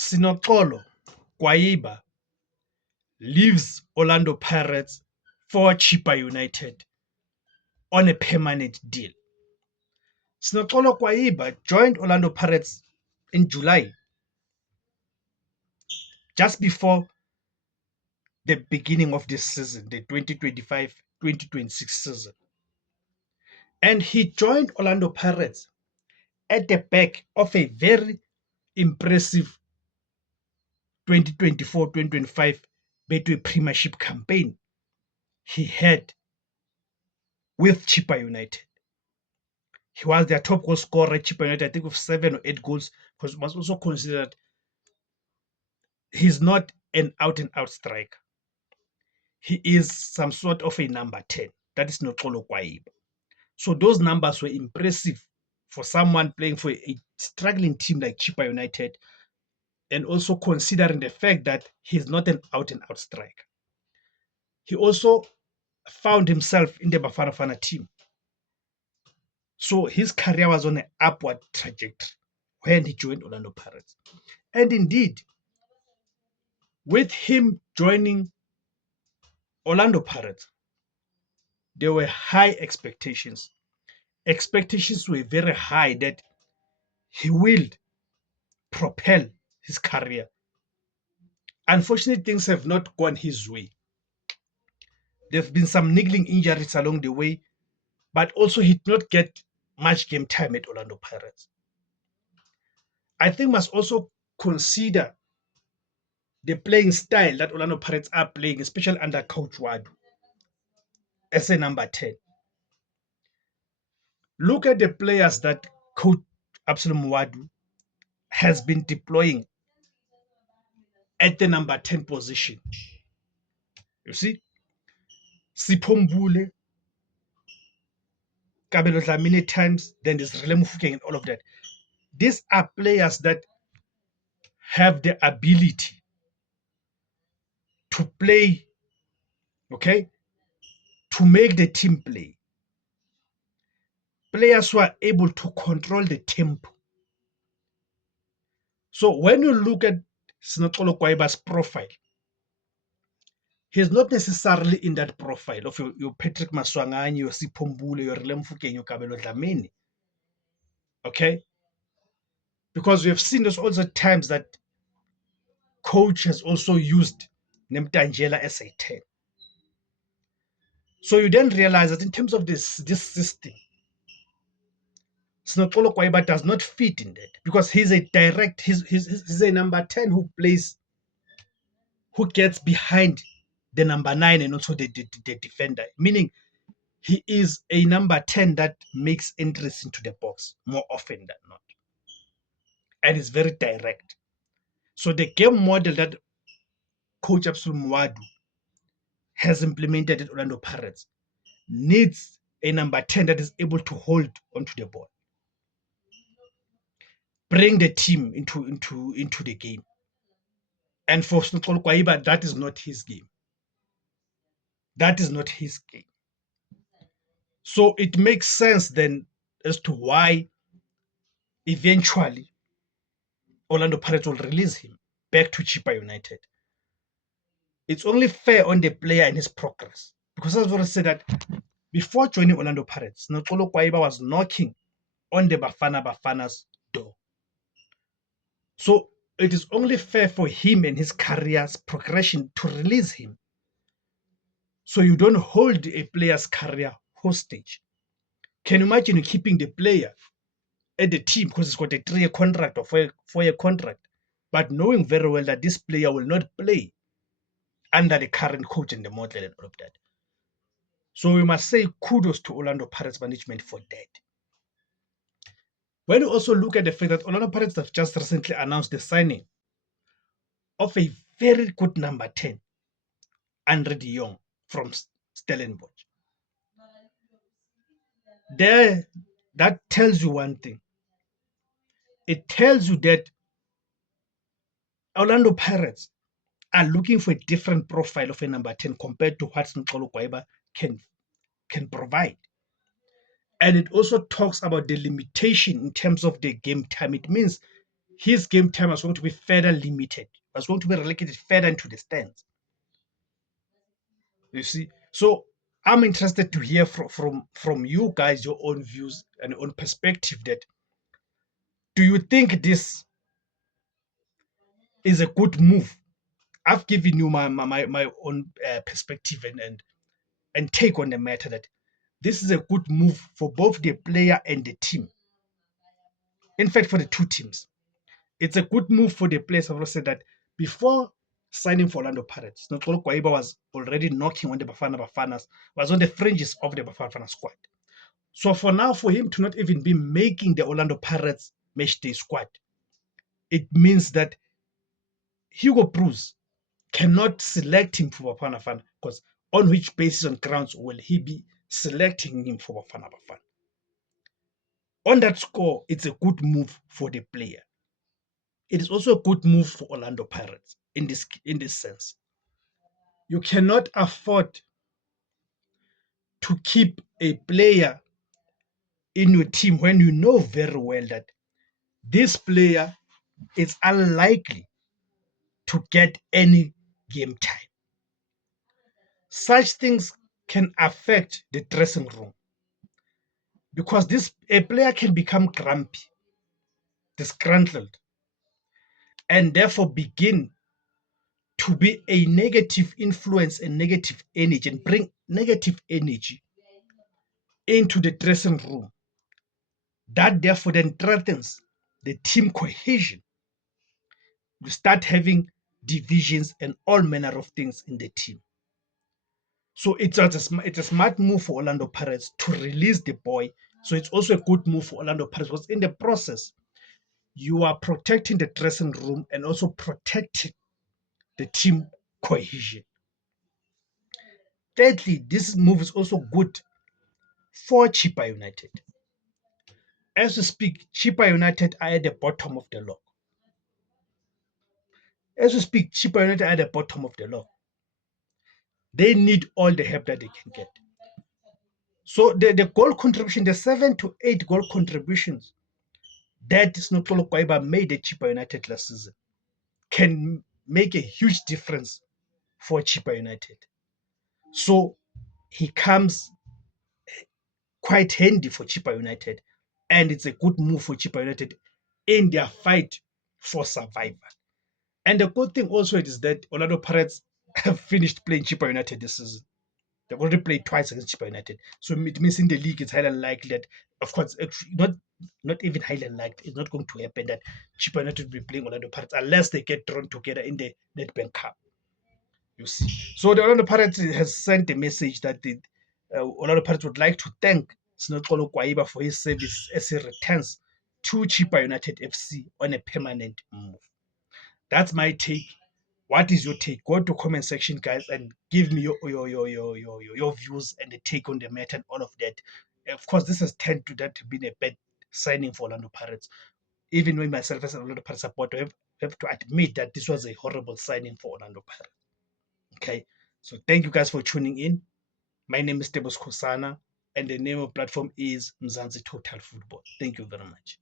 Sinoxolo Gwaiba leaves Orlando Pirates for Chippa United on a permanent deal. Sinoxolo Gwaiba joined Orlando Pirates in July, just before the beginning of this season, the 2025-2026 season. And he joined Orlando Pirates at the back of a very impressive 2024-2025 Betway Premiership campaign he had with Chippa United. He was their top goal scorer at Chippa United, I think with 7 or 8 goals, because must also consider that he's not an out-and-out striker. He is some sort of a number 10. That is Noxolo Gwaiba. So those numbers were impressive for someone playing for a struggling team like Chippa United, and also considering the fact that he's not an out-and-out striker. He also found himself in the Bafana Bafana team. So his career was on an upward trajectory when he joined Orlando Pirates. And indeed, with him joining Orlando Pirates, there were high expectations. Expectations were very high that he will propel his career. Unfortunately, things have not gone his way. There have been some niggling injuries along the way, but also he did not get much game time at Orlando Pirates. I think must also consider the playing style that Orlando Pirates are playing, especially under Coach Wadu as a number 10. Look at the players that Coach Absalom Wadu has been deploying at the number 10 position. You see, Sipho Mbule, Kabelo Dlamini times, then there's Relemu Mofokeng and all of that. These are players that have the ability to play, okay, to make the team play. Players who are able to control the tempo. So when you look at Sinoxolo Gwaiba's profile, he's not necessarily in that profile of your Patrick Maswanganyi, your Sipho Mbule, your Relemu Mofokeng, your Kabelo Dlamini. Okay? Because we have seen those also times that coach has also used Nemtanjela as a 10. So you then realize that in terms of this system, Sinoxolo Gwaiba does not fit in that, because he's a direct, he's a number 10 who plays, who gets behind the number 9 and also the defender, meaning he is a number 10 that makes entries into the box more often than not, and is very direct. So the game model that Coach Absalom Wadu has implemented at Orlando Pirates needs a number 10 that is able to hold onto the ball, bring the team into the game. And for Sinoxolo Gwaiba, that is not his game. That is not his game. So it makes sense then as to why eventually Orlando Pirates will release him back to Chippa United. It's only fair on the player and his progress. Because as I said that before joining Orlando Pirates, Sinoxolo Gwaiba was knocking on the Bafana's door. So it is only fair for him and his career's progression to release him. So you don't hold a player's career hostage. Can you imagine keeping the player at the team because he's got a 3-year contract or 4-year contract, but knowing very well that this player will not play under the current coach and the model and all of that? So we must say kudos to Orlando Pirates management for that. When you also look at the fact that Orlando Pirates have just recently announced the signing of a very good number 10, Andre de Jong from Stellenbosch. There, that tells you one thing. It tells you that Orlando Pirates are looking for a different profile of a number 10 compared to what Sinoxolo Gwaiba can provide. And it also talks about the limitation in terms of the game time. It means his game time was going to be further limited, was going to be relegated further into the stands. You see, so I'm interested to hear from you guys your own views and your own perspective. That do you think this is a good move? I've given you my own perspective and take on the matter that this is a good move for both the player and the team. In fact, for the two teams, it's a good move for the players. I've said that before signing for Orlando Pirates, Noxolo Kwaiba was already knocking on the Bafana Bafanas, was on the fringes of the Bafana Bafana squad. So for now, for him to not even be making the Orlando Pirates matchday squad, it means that Hugo Bruce cannot select him for Bafana Bafana, because on which basis and grounds will he be selecting him for Bafana Bafana? On that score, it's a good move for the player. It is also a good move for Orlando Pirates in this sense. You cannot afford to keep a player in your team when you know very well that this player is unlikely to get any game time. Such things can affect the dressing room because a player can become grumpy, disgruntled, and therefore begin to be a negative influence and negative energy and bring negative energy into the dressing room. That therefore then threatens the team cohesion. You start having divisions and all manner of things in the team. So it's a smart move for Orlando Pirates to release the boy. So it's also a good move for Orlando Pirates because in the process, you are protecting the dressing room and also protecting the team cohesion. Thirdly, this move is also good for Chippa United. As we speak, Chippa United are at the bottom of the log. As we speak, Chippa United are at the bottom of the log. They need all the help that they can get. So the goal contribution, the 7 to 8 goal contributions that Snoxolo Kwaiba made at Chippa United last season can make a huge difference for Chippa United. So he comes quite handy for Chippa United, and it's a good move for Chippa United in their fight for survival. And the good thing also is that Orlando Pirates have finished playing Chippa United this season. They've already played twice against Chippa United. So it means in the league, it's highly likely that, of course, not even highly likely, it's not going to happen that Chippa United will be playing Orlando Pirates unless they get drawn together in the Nedbank Cup. You see. So the Orlando Pirates has sent a message that the Orlando Pirates would like to thank Sinoxolo Kwaiba for his service as he returns to Chippa United FC on a permanent move. That's my take. What is your take? Go to comment section, guys, and give me your views and the take on the matter and all of that. Of course, this has tended to that been a bad signing for Orlando Pirates. Even when myself as an Orlando Pirates supporter have to admit that this was a horrible signing for Orlando Pirates. Okay, so thank you guys for tuning in. My name is Tebos Kosana, and the name of the platform is Mzansi Total Football. Thank you very much.